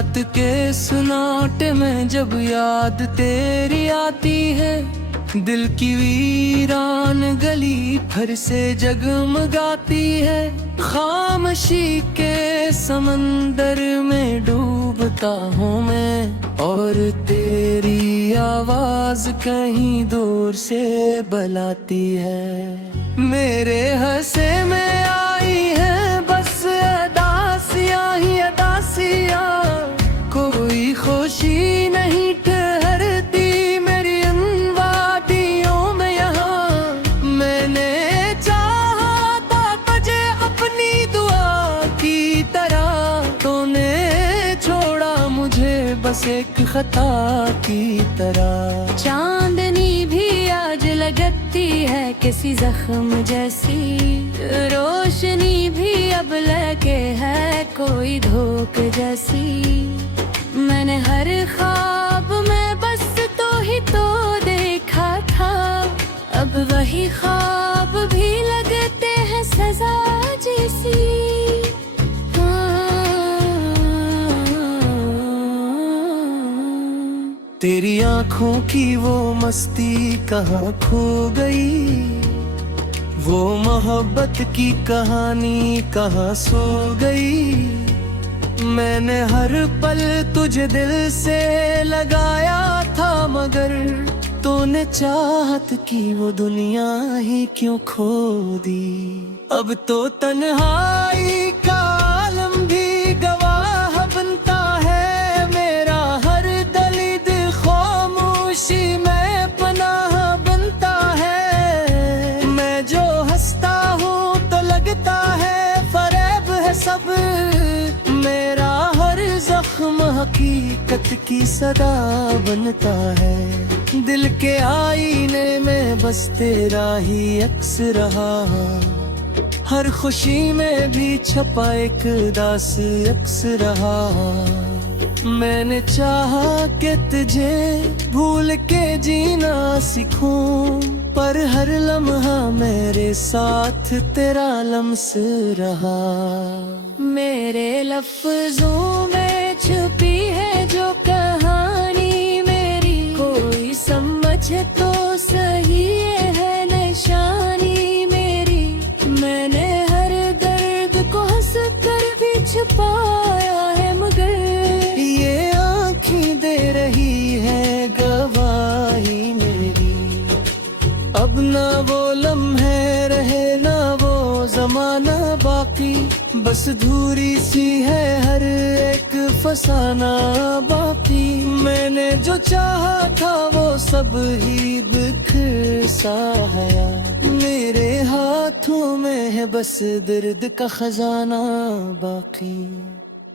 रात के सुनाटे में जब याद तेरी आती है, दिल की वीरान गली फिर से जगमगाती है। खामोशी के समंदर में डूबता हूँ मैं, और तेरी आवाज कहीं दूर से बुलाती है। मेरे हंसे में आई है बस अदासियाँ ही अदासियाँ, कोई खुशी नहीं ठहरती मेरी इन वादियों में। यहाँ मैंने चाहा था तुझे अपनी दुआ की तरह, तूने छोड़ा मुझे बस एक खता की तरह। चांदनी भी आज लगती है किसी जख्म जैसी, रोशनी भी अब लगे है कोई धोख जैसी। मैंने हर ख्वाब में बस तो देखा था, अब वही ख्वाब भी लगते हैं सजा जैसी। तेरी आँखों की वो मस्ती कहाँ खो गई, वो मोहब्बत की कहानी कहाँ सो गई। मैंने हर पल तुझे दिल से लगाया था, मगर तूने चाहत की वो दुनिया ही क्यों खो दी। अब तो तन्हाई का आलम भी गवाह बनता है, मेरा हर दर्द खामोशी में पनाह बनता है। मैं जो हंसता हूँ तो लगता है फरेब है सब, मेरा हर जख्म हकीकत की सदा बनता है। दिल के आईने में बस तेरा ही अक्स रहा, हर खुशी में भी छपा एक दास अक्स रहा। मैंने चाहा कि तुझे भूल के जीना सीखूं, पर हर लम्हा मेरे साथ तेरा लम्स रहा। मेरे लफ्जों में छुपी है जो कहानी मेरी, कोई समझे तो सही है निशानी मेरी। मैंने हर दर्द को हंस कर भी छुपाया है, मगर ये आँखें दे रही है गवाही मेरी। अब ना वो लम्हे रहे ना वो जमाना बाकी, बस धूरी सी है हर एक फसाना बाकी। मैंने जो चाहा था वो सब ही बिखर सा है, मेरे हाथों में है बस दर्द का खजाना बाकी।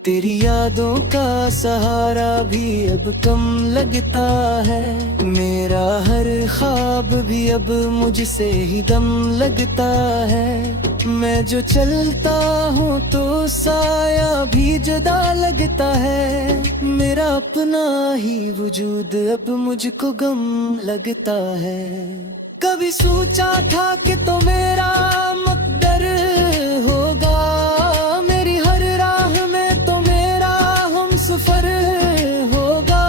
तेरी यादों का सहारा भी अब कम लगता है, मेरा हर ख्वाब भी अब मुझसे ही दम लगता है। मैं जो चलता हूँ तो साया भी जुदा लगता है, मेरा अपना ही वजूद अब मुझको गम लगता है। कभी सोचा था कि तो मेरा मुक़द्दर होगा, मेरी हर राह में तो मेरा हमसफर होगा।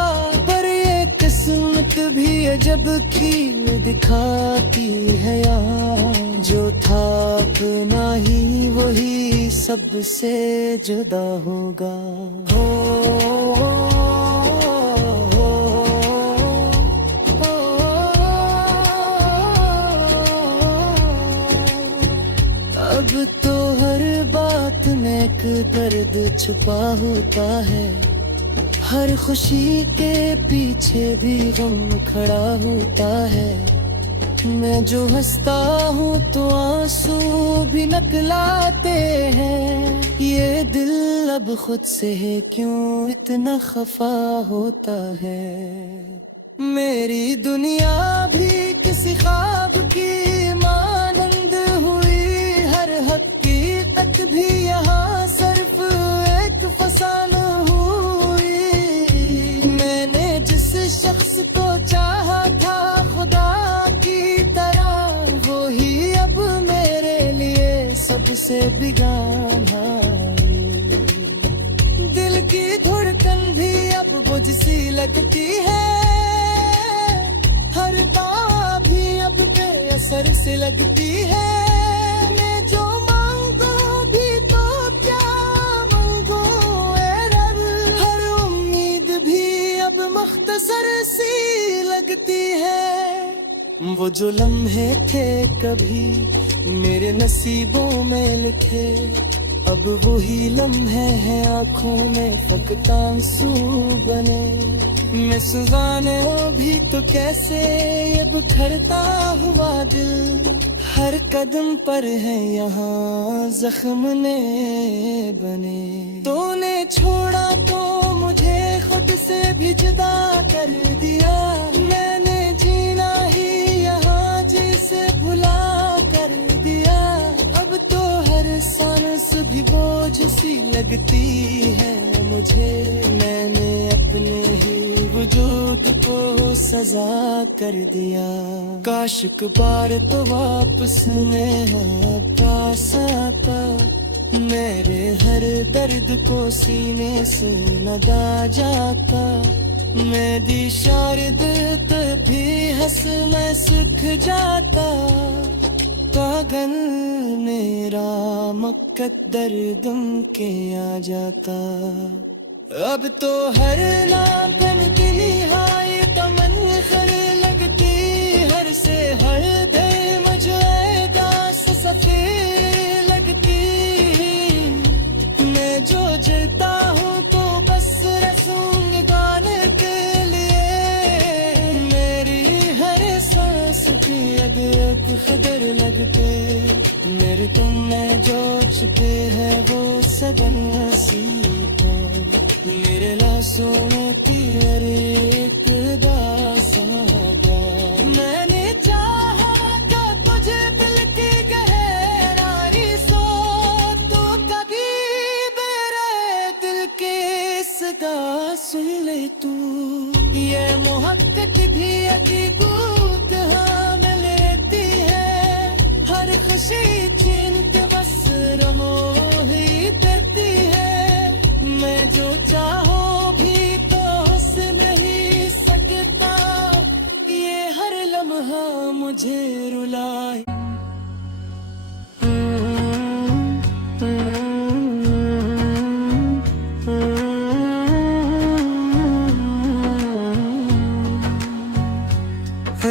पर ये किस्मत भी अजब खील दिखाती है यार, जो था अपना ही वही सबसे जुदा होगा। अब तो हर बात में एक दर्द छुपा होता है, हर खुशी के पीछे भी गम खड़ा होता है। मैं जो हंसता हूँ तो आंसू भी निकलाते हैं, ये दिल अब खुद से है क्यों इतना खफा होता है। मेरी दुनिया भी किसी ख्वाब की मानंद हुई, हर हकीकत भी यहाँ सिर्फ एक फसाना हुई। मैंने जिस शख्स को चाहा था खुदा की तरह, वो ही अब मेरे लिए सबसे बिगाना। दिल की धड़कन समझ सी लगती है, हर दावा भी अब बेअसर से लगती है। मैं जो मांगू भी तो क्या मांगू ऐ रब, हर उम्मीद भी अब मुख्तसर सी लगती है। वो जो लम्हे थे कभी मेरे नसीबों में लिखे, अब वही लम्हे हैं आँखों में फकत आंसू बने। मैं सुजाने भी तो कैसे ये बिखरता हुआ दिल, हर कदम पर है यहाँ जख्म ने बने। तूने छोड़ा तो मुझे खुद से भी जुदा कर दिया, मैंने जीना ही यहाँ जिसे भुला कर दिया। अब तो हर सांस भी बोझ सी लगती है मुझे, मैंने अपने ही वजूद को सजा कर दिया। काश एक बार तो वापस मैं पास आता, मेरे हर दर्द को सीने से लगा जाता। मैं दी शायद तभी हंस मैं सुख जाता, पागल मेरा मुकद्दर गम के आ जाता। अब तो हर लापन की निहाई तमन खर लगती, हर से हर दे मुझे दास सफे लगती। मैं जो जलता हूँ तो बस रसूंग गाने के लिए, मेरी हर सांस भी अब एक खबर लगते। मेरे तुम में जो छुपे है वो सदर नसीब, मेरे लाशों में तेरे एक दासागा। मैंने चाहा कि तुझे दिल की गहराई सो, तो कभी मेरे दिल के सदा सुन ले तू। ये मोहब्बत भी हकीकत हाँ में लेती है, हर खुशी छीन के बस रहो ही देती है। मैं जो चाहो भी तो हंस नहीं सकता, ये हर लम्हा मुझे रुलाए।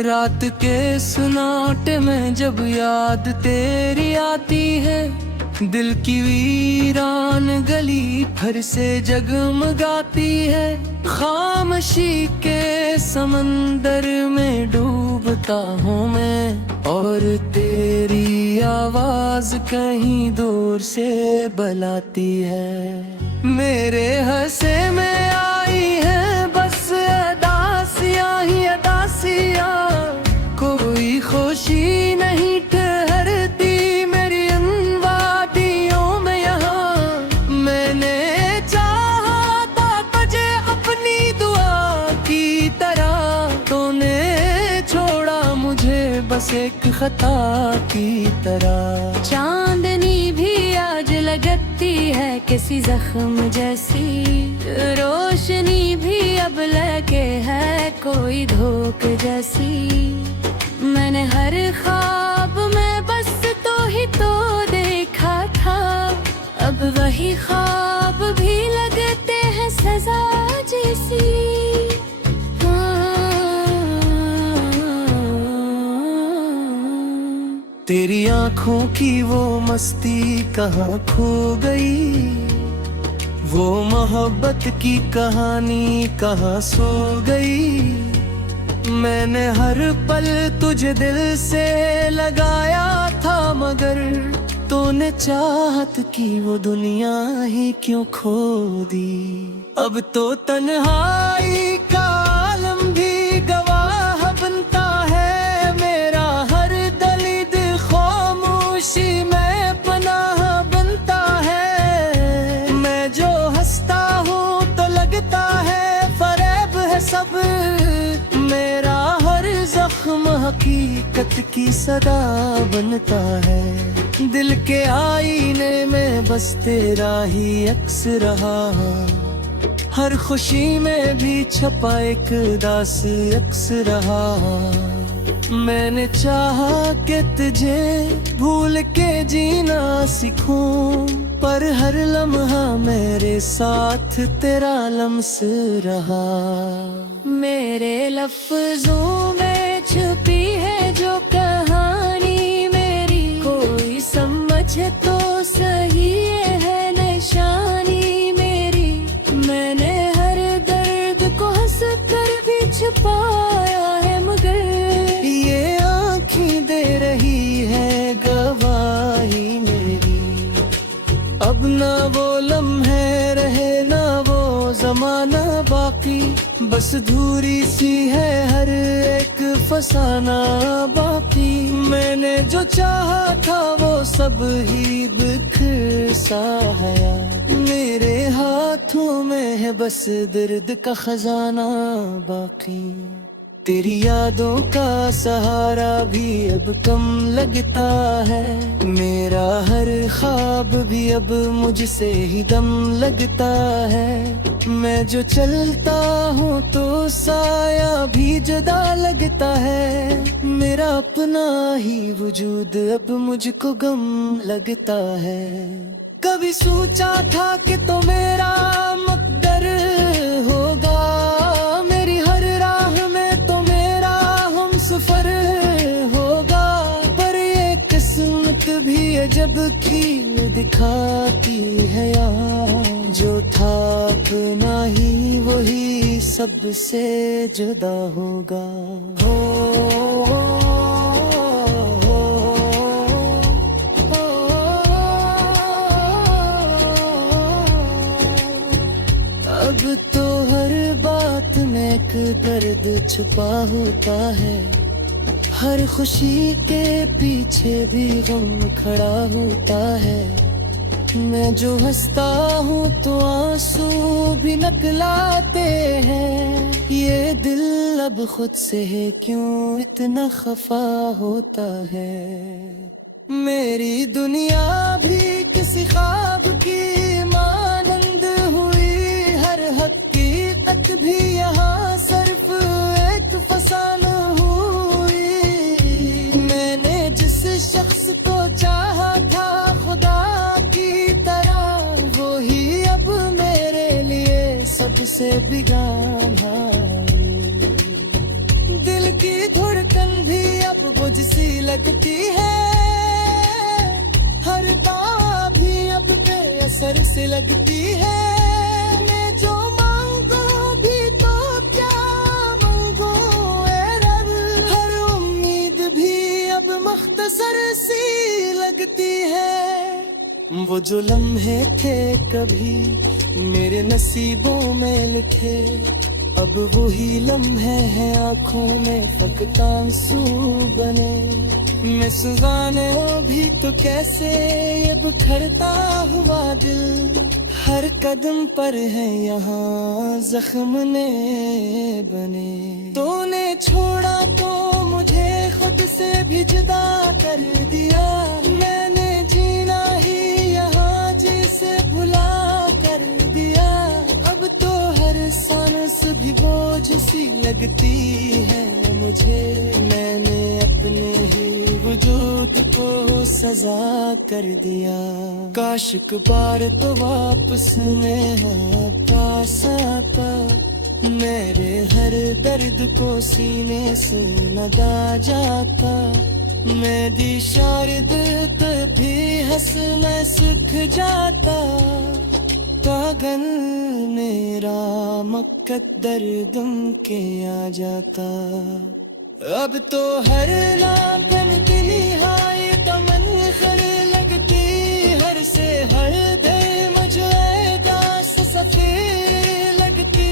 रात के सुनाटे में जब याद तेरी आती है, दिल की वीरान गली फिर से जगमगाती है। खामोशी के समंदर में डूबता हूँ मैं, और तेरी आवाज कहीं दूर से बुलाती है। मेरे हंसे में आई है बस अदासियाँ ही अदासियाँ, कोई खुशी नहीं ठहरती मेरी इन वादियों में यहाँ। मैंने चाहा था तुझे अपनी दुआ की तरह, तूने छोड़ा मुझे बस एक खता की तरह। चांदनी भी आज लगती है किसी जख्म जैसी, रोशनी भी अब लगे है कोई धोख जैसी। मैंने हर ख्वाब में बस तो देखा था, अब वही ख्वाब भी लगते हैं सजा जैसी। तेरी आंखों की वो मस्ती कहाँ खो गई, वो मोहब्बत की कहानी कहाँ सो गई। मैंने हर पल तुझे दिल से लगाया था, मगर तूने चाहत की वो दुनिया ही क्यों खो दी। अब तो तन्हाई का आलम भी गवाह बनता है, मेरा हर दर्द खामोशी में पनाह बनता है। मैं जो हंसता हूँ तो लगता है फरेब है सब, मेरा हर जख्म हकीकत की सदा बनता है। दिल के आईने में बस तेरा ही अक्स रहा, हर खुशी में भी छपा एक दास अक्स रहा। मैंने चाहा कि तुझे भूल के जीना सीखूं, पर हर लम्हा मेरे साथ तेरा लम्स रहा। मेरे लफ्जों में छुपी है जो कहानी मेरी, कोई समझे तो सही ये है निशानी मेरी। मैंने हर दर्द को हंस कर भी छुपाया है, मगर ये आँखें दे रही है गवाही मेरी। अब ना वो लम्हे रहे ना वो जमाना बाकी, बस धूरी सी है हर एक फसाना बाकी। मैंने जो चाहा था वो सब ही बिखर सा है, मेरे हाथों में है बस दर्द का खजाना बाकी। तेरी यादों का सहारा भी अब कम लगता है, मेरा हर ख्वाब भी अब मुझसे ही दम लगता है। मैं जो चलता हूँ तो साया भी जुदा लगता है, मेरा अपना ही वजूद अब मुझको गम लगता है। कभी सोचा था कि तो मेरा मुक़द्दर होगा, मेरी हर राह में तो मेरा हमसफर होगा। पर ये किस्मत भी अजब खील दिखाती है यार, जो था अपना ही वही सबसे जुदा होगा। अब तो हर बात में एक दर्द छुपा होता है, हर खुशी के पीछे भी गम खड़ा होता है। मैं जो हंसता हूँ तो आंसू भी नकलाते हैं, ये दिल अब खुद से है क्यों इतना खफा होता है। मेरी दुनिया भी किसी ख्वाब की मानंद हुई, हर हकीकत भी यहाँ सिर्फ एक फसाना हुई। मैंने जिस शख्स को चाहा था खुदा की तरह, वो ही अब मेरे लिए सबसे बिगाना है। दिल की धड़कन भी अब बुझ सी लगती है, हर बात भी अब बेअसर से लगती है। मैं जो मांगू भी तो क्या मांगू ऐ रब, हर उम्मीद भी अब मुख्तसर सी लगती है। वो जो लम्हे थे कभी मेरे नसीबों में लिखे, अब वही लम्हे हैं आँखों में फकत आंसू बने। मैं सुगाने भी तो कैसे ये बिखरता हुआ दिल, हर कदम पर है यहाँ जख्म ने बने। तूने छोड़ा तो मुझे खुद से भी जुदा कर दिया, मैंने जीना ही यहाँ जिसे भुला कर दिया। अब तो हर सांस भी बोझ सी लगती है मुझे, मैंने अपने ही वजूद को सजा कर दिया। काश एक बार तो वापस मैं पास आता, मेरे हर दर्द को सीने से लगा जाता। मैं दी शायद भी हंस मैं सुख जाता, पागल मेरा मुक़द्दर दुम के आ जाता। अब तो हर लापन दिली हाय तमन खर लगती, हर से हर दे मुझे दास सफे लगती।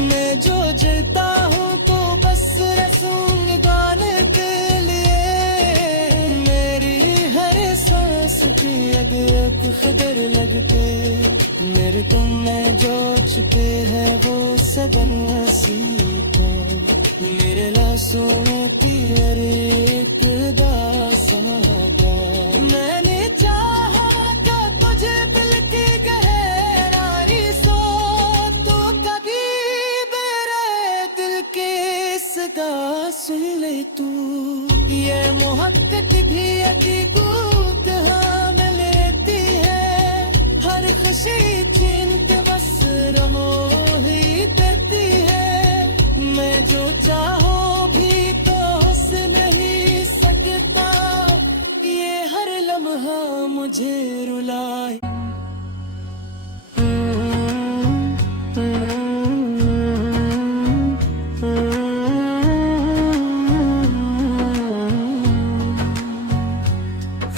मैं जो जलता हूँ तो बस रसूंग गाने के लिए, मेरी हर सांस की अगर कदर लगते। मेरे तुम में जो चुके हैं वो सदर नसीब है, मेरे लाशों में पियर एक दासा है। मैंने चाहा था तुझे दिल की गहराई सो तू, ये मोहब्बत भी अकीकत हाँ में लेती है। हर खुशी छीन के बस रमो ही देती है। मैं जो चाहो भी तो हंस नहीं सकता, ये हर लम्हा मुझे रुलाए।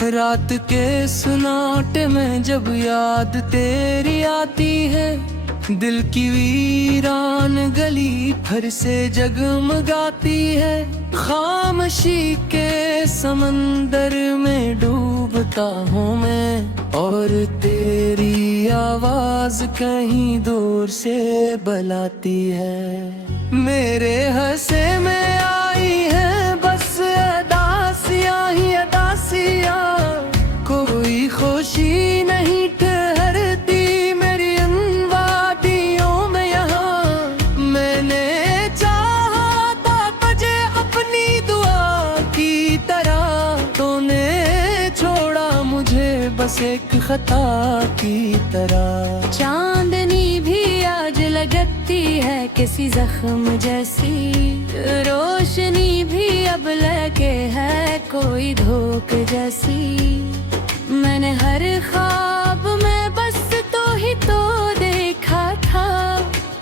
रात के सुनाटे में जब याद तेरी आती है, दिल की वीरान गली फिर से जगमगाती है। खामोशी के समंदर में डूबता हूँ मैं, और तेरी आवाज कहीं दूर से बुलाती है। मेरे हंसे में आई है बस अदासियाँ ही अदासियाँ, कोई खुशी नहीं ठहरती मेरी इन वादियों में यहाँ। मैंने चाहा था तुझे अपनी दुआ की तरह, तूने छोड़ा मुझे बस एक खता की तरह। चांदनी भी आज लगती है किसी जख्म जैसी, रोशनी भी अब लगे है कोई धोख जैसी। मैंने हर ख्वाब में बस तो देखा था,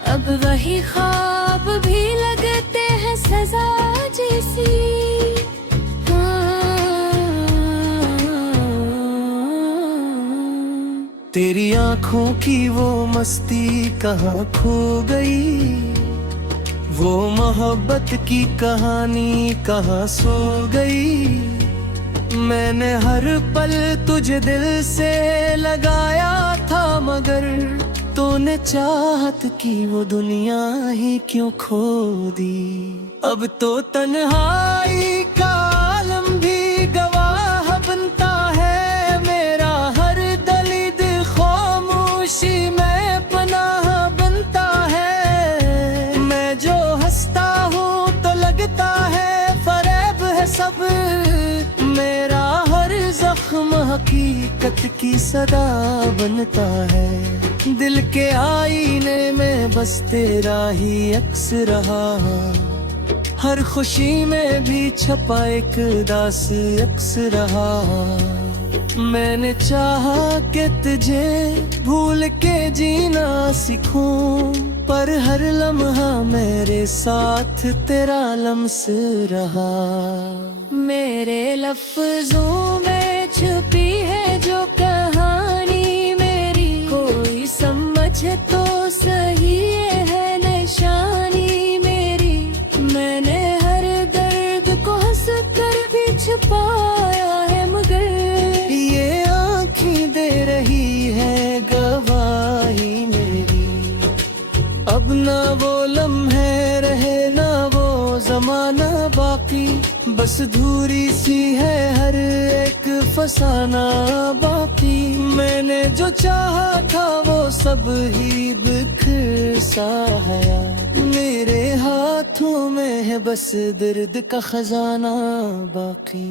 अब वही ख्वाब भी लगते हैं सजा जैसी। तेरी आंखों की वो मस्ती कहाँ खो गई, वो मोहब्बत की कहानी कहाँ सो गई। मैंने हर पल तुझे दिल से लगाया था, मगर तूने चाहत की वो दुनिया ही क्यों खो दी। अब तो तन्हाई का आलम भी गवाह बनता है, मेरा हर दर्द खामोशी में पनाह बनता है। मैं जो हंसता हूँ तो लगता है फरेब है सब, मेरा हर जख्म हकीकत की सदा बनता है। दिल के आईने में बस तेरा ही अक्स रहा, हर खुशी में भी छपा एक दास अक्स रहा। मैंने चाहा कि तुझे भूल के जीना सीखूं, पर हर लम्हा मेरे साथ तेरा लम्स रहा। मेरे लफ्जों में छुपी है जो कहानी मेरी, कोई समझे तो सही ये है निशानी मेरी। मैंने हर दर्द को हंस कर भी छुपाया है, मगर ये आँखें दे रही है गवाही मेरी। अब ना वो लम्हे रहे ना वो जमाना बाकी, बस धूरी सी है हर एक फसाना बाकी। मैंने जो चाहा था वो सब ही बिखर सा है, मेरे हाथों में है बस दर्द का खजाना बाकी।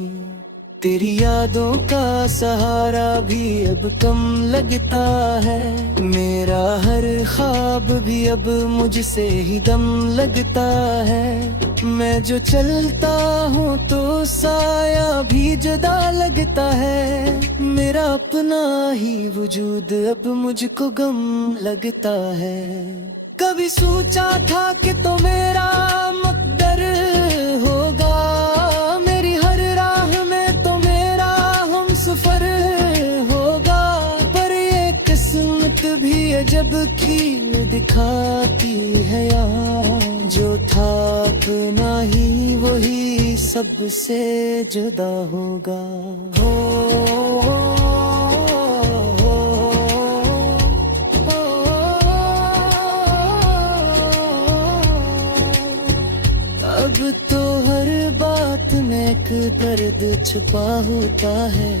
तेरी यादों का सहारा भी अब कम लगता है, मेरा हर ख्वाब भी अब मुझसे ही दम लगता है। मैं जो चलता हूँ तो साया भी जुदा लगता है, मेरा अपना ही वजूद अब मुझको गम लगता है। कभी सोचा था कि तो मेरा मुक़द्दर होगा, मेरी हर राह में तो मेरा हमसफर होगा। पर ये किस्मत भी अजब खील दिखाती है यार, जो था अपना ही वही सबसे जुदा होगा। अब तो हर बात में एक दर्द छुपा होता है,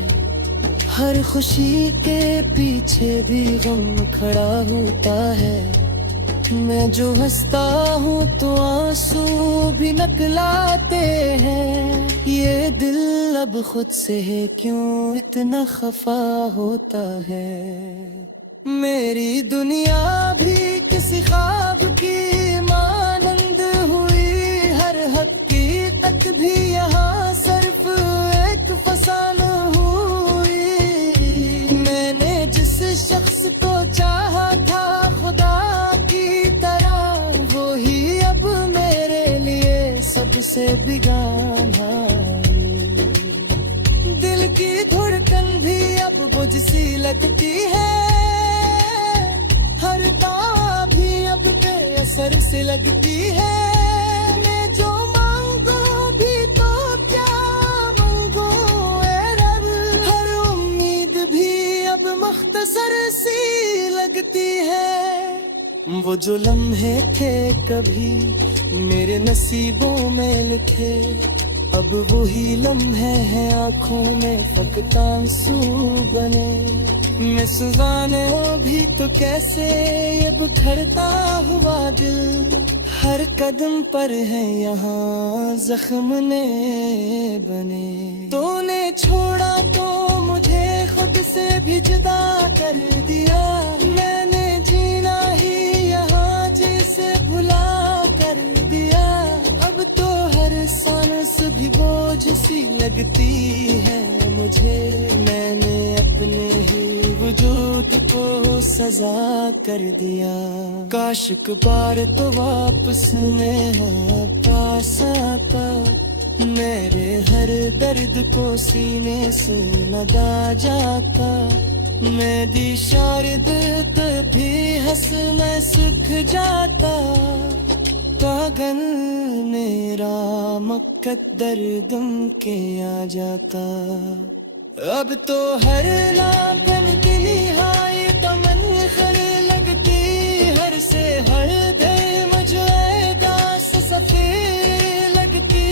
हर खुशी के पीछे भी गम खड़ा होता है। मैं जो हंसता हूँ तो आंसू भी नकलाते हैं। ये दिल अब खुद से है क्यों इतना खफा होता है। मेरी दुनिया भी किसी ख्वाब की मानंद हुई, हर हकीकत भी यहाँ सिर्फ एक फसाना हुई। मैंने जिस शख्स को चाहा था खुदा की तरह, वो ही अब मेरे लिए सबसे बिगाना है। दिल की धड़कन भी अब बुझ सी लगती है, हर तावा भी अब बेअसर से लगती है। मैं जो मांगू भी तो क्या मांगू ऐ रब, हर उम्मीद भी अब मुख्तसर सी लगती है। वो जो लम्हे थे कभी मेरे नसीबों में लिखे, अब वही लम्हे हैं आँखों में फकत आंसू बने। मैं सुजाने भी तो कैसे ये बिखरता हुआ दिल, हर कदम पर है यहाँ जख्म ने बने। तूने छोड़ा तो मुझे खुद से भी जुदा कर दिया, मैंने जीना ही यहाँ जिसे भुला कर दिया। अब तो हर सांस भी बोझ सी लगती है मुझे, मैंने अपने ही वजूद को सजा कर दिया। काश एक बार तो वापस मैं पास आता, मेरे हर दर्द को सीने से लगा जाता। मैं दी शायद तभी हंस मैं सुख जाता, पागल मेरा मुकद्दर दुम के आ जाता। अब तो हर लापन की निहाई तमन खर लगती, हर से हर दे मुझे दास सफेद लगती।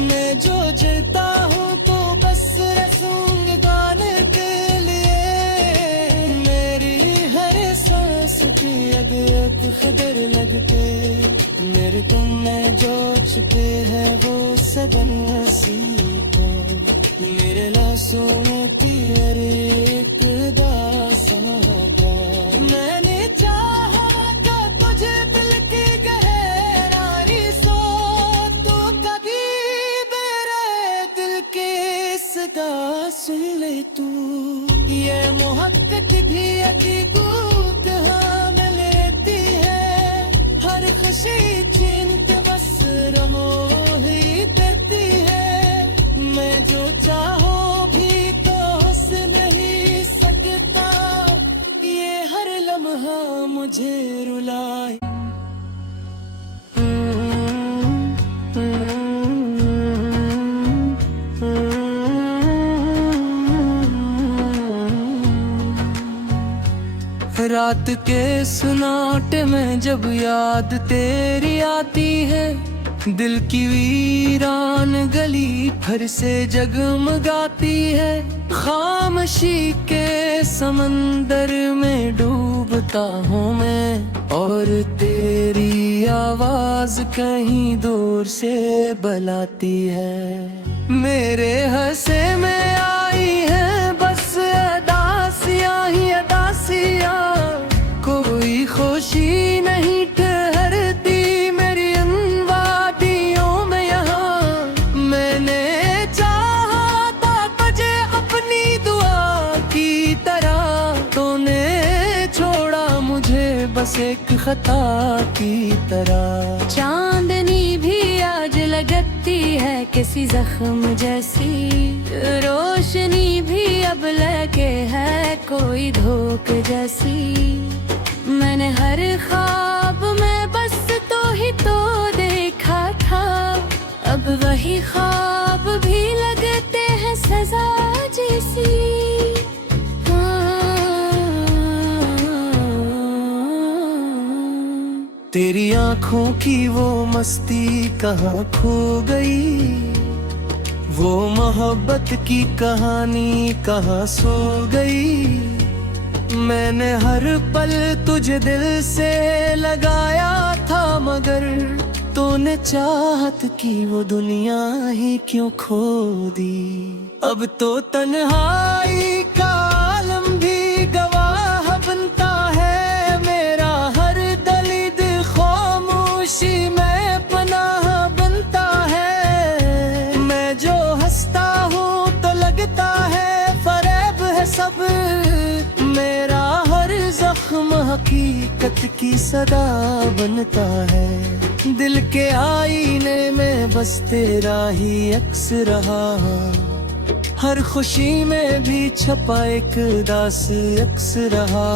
मैं जो जलता हूँ तो बस रसूंग गाने के लिए, मेरी हर सांस की अदरक खदर लगते। मेरे तुम में जो छुपे है वो सदन सीता, मेरे लाशों की हर एक दास्तां। मैंने चाहा था तुझे दिल की गहराई सो, तो कभी मेरे दिल के सदा सुन ले तू। ये मोहब्बत भी हकीकत हाँ में लेती है, हर खुशी छीन के बस रमो ही देती है। मैं जो चाहो भी तो हंस नहीं सकता, ये हर लम्हा मुझे रुलाए। रात के सुनाटे में जब याद तेरी आती है, दिल की वीरान गली फिर से जगमगाती है। खामोशी के समंदर में डूबता हूँ मैं, और तेरी आवाज कहीं दूर से बुलाती है। मेरे हंसे में आई है बस अदासियाँ ही अदासियाँ, कोई खुशी नहीं ठहरती मेरी इन वादियों में यहाँ। मैंने चाहा था तुझे अपनी दुआ की तरह, तूने छोड़ा मुझे बस एक खता की तरह। चांदनी भी आज लगती है किसी जख्म जैसी, रोशनी भी अब लगे है कोई धोख जैसी। मैंने हर ख्वाब में बस तो ही तो देखा था, अब वही ख्वाब भी लगते हैं सजा जैसी। तेरी आंखों की वो मस्ती कहाँ खो गई, वो मोहब्बत की कहानी कहाँ सो गई। मैंने हर पल तुझे दिल से लगाया था, मगर तूने चाहत की वो दुनिया ही क्यों खो दी। अब तो तन्हाई का आलम भी गवाह बनता है, मेरा हर दर्द खामोशी में पनाह बनता है। मैं जो हंसता हूँ तो लगता है फरेब है सब, मेरा हर जख्म हकीकत की सदा बनता है। दिल के आईने में बस तेरा ही अक्स रहा, हर खुशी में भी छपा एक दास अक्स रहा।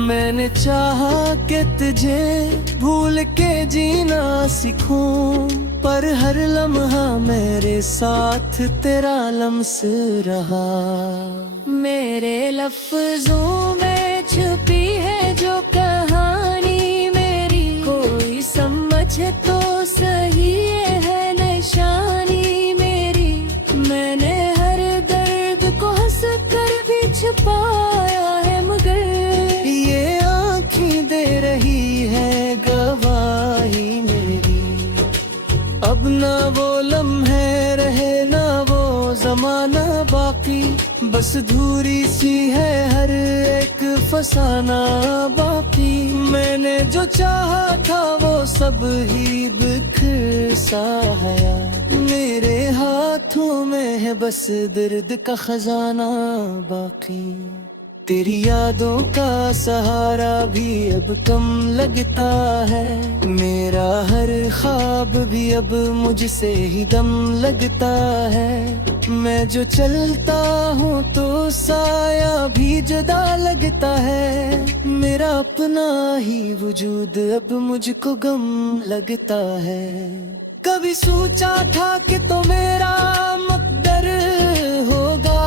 मैंने चाहा कि तुझे भूल के जीना सीखूं, पर हर लम्हा मेरे साथ तेरा लम्स रहा। मेरे लफ्जों में छुपी है जो कहानी मेरी, कोई समझे तो सही है निशानी मेरी। मैंने हर दर्द को हंस कर भी छुपाया है, मगर ये आँखें दे रही है गवाही मेरी। अब ना वो लम्हे रहे ना वो जमाना बाकी, बस धूरी सी है हर एक फसाना बाकी। मैंने जो चाहा था वो सब ही बिखर सा है, मेरे हाथों में है बस दर्द का खजाना बाकी। तेरी यादों का सहारा भी अब कम लगता है, मेरा हर ख्वाब भी अब मुझसे ही दम लगता है। मैं जो चलता हूँ तो साया भी जुदा लगता है, मेरा अपना ही वजूद अब मुझको गम लगता है। कभी सोचा था कि तो मेरा मुक़द्दर होगा,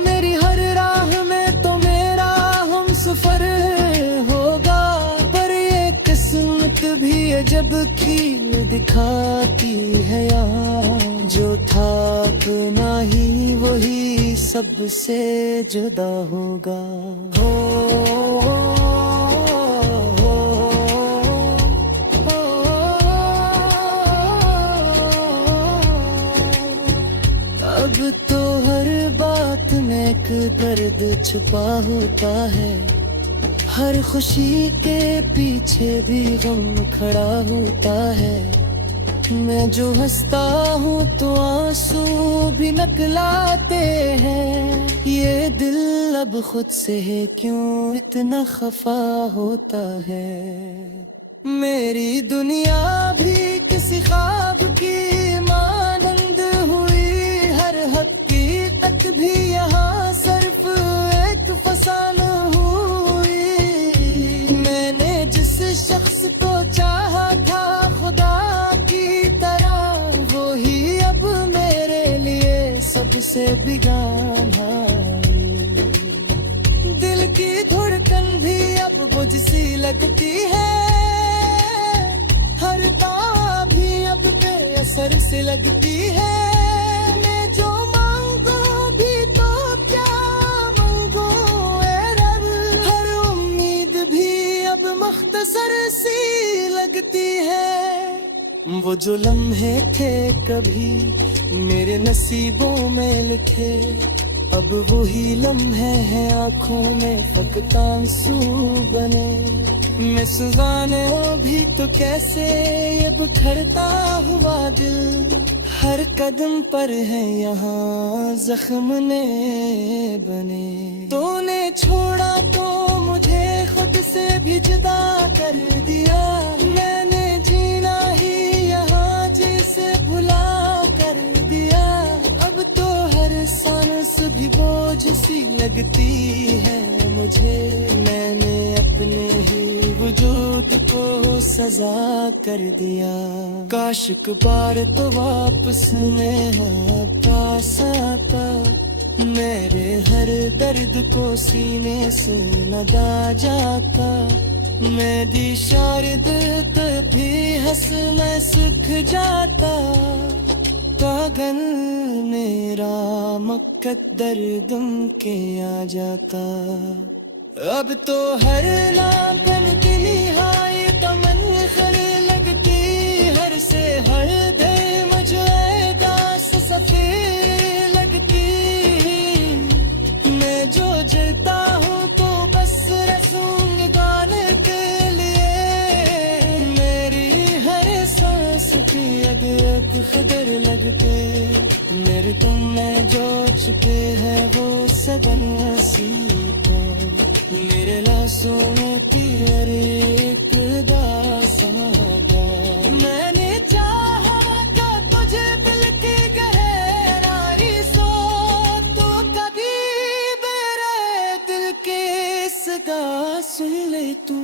मेरी हर राह में तो मेरा हमसफर होगा। पर ये किस्मत भी अजब खील दिखाती है यार, जो था अपना ही वही सबसे जुदा होगा। अब तो हर बात में एक दर्द छुपा होता है, हर खुशी के पीछे भी गम खड़ा होता है। मैं जो हंसता हूँ तो आंसू भी निकलाते हैं, ये दिल अब खुद से है क्यों इतना खफा होता है। मेरी दुनिया भी किसी ख्वाब की मानंद हुई, हर हकीकत भी यहाँ सिर्फ एक फसाना हुई। मैंने जिस शख्स को चाहा था खुदा की तरह, वो ही अब मेरे लिए सबसे बिगाना है। दिल की धड़कन भी अब बुझ सी लगती है, हर तार भी अब बेअसर से लगती है। मैं जो मांगू भी तो क्या मांगू ऐ रब, हर उम्मीद भी अब मुख्तसर सी लगती है। वो जो लम्हे थे कभी मेरे नसीबों में लिखे, अब वही लम्हे हैं आँखों में फकत आंसू बने। मैं सुगाने भी तो कैसे ये बिखरता हुआ दिल, हर कदम पर है यहाँ जख्म ने बने। तूने छोड़ा तो मुझे खुद से भी जुदा कर दिया, मैंने जीना ही यहाँ जिसे भुला कर दिया। अब तो हर सांस भी बोझ सी लगती है मुझे, मैंने अपने ही वजूद को सजा कर दिया। काश एक बार तो वापस नेहा पास आता, मेरे हर दर्द को सीने से लगा जाता। मैं दी शायद तभी हंस मैं सूख जाता, कागन मेरा मुकद्दर गम के आ जाता। अब तो हर लापन की निहाई तमन खर लगती, हर से हर दे मुझे दास सफेद लगती। मैं जो जलता हूँ तो बस रसूंग गाने के लिए, मेरी हर सांस की अग एक खदर लगते। मेरे तुम में जो चुके हैं वो सदन सीता, मेरे लाशों में तेरे एक दासादा। मैंने चाहा था तुझे दिल की गहराई सो, तो कभी मेरे दिल के सदा सुन ले तू।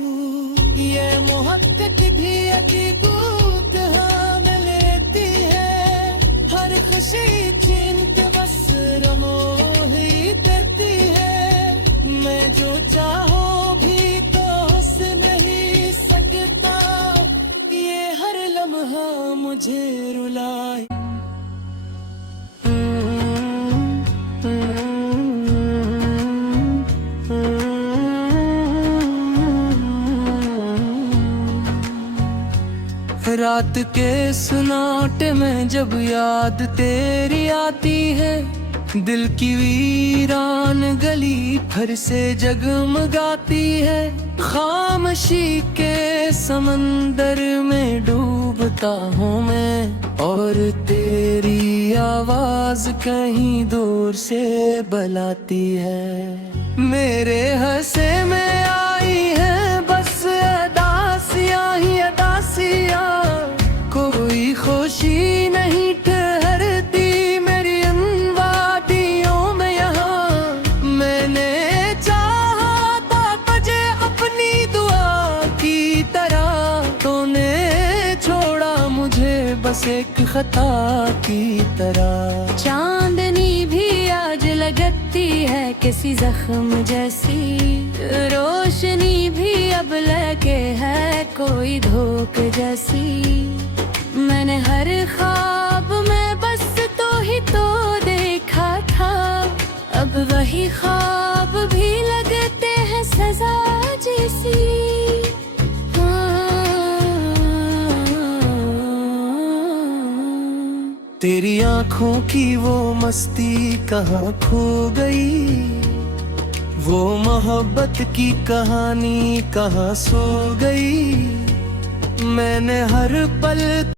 ये मोहब्बत भी हकीकत हम लेती है, हर खुशी छीन के बस रहो ही करती है। मैं जो चाहो भी तो हंस नहीं सकता, ये हर लम्हा मुझे रुलाए। रात के सुनाटे में जब याद तेरी आती है, दिल की वीरान गली फिर से जगमगाती है। खामोशी के समंदर में डूबता हूँ मैं, और तेरी आवाज कहीं दूर से बुलाती है। मेरे हंसे में आई है बस अदासियाँ ही अदासियाँ, कोई खुशी नहीं ठहरती मेरी इन वादियों में यहाँ। मैंने चाहा था तुझे अपनी दुआ की तरह, तूने छोड़ा मुझे बस एक खता की तरह। चांदनी भी आज लगती है किसी जख्म जैसी, रोशनी भी अब लगे है कोई धोख जैसी। मैंने हर ख्वाब में बस तो ही तो देखा था, अब वही ख्वाब भी लगते हैं सजा जैसी। तेरी आंखों की वो मस्ती कहाँ खो गई, वो मोहब्बत की कहानी कहाँ सो गई। मैंने हर पल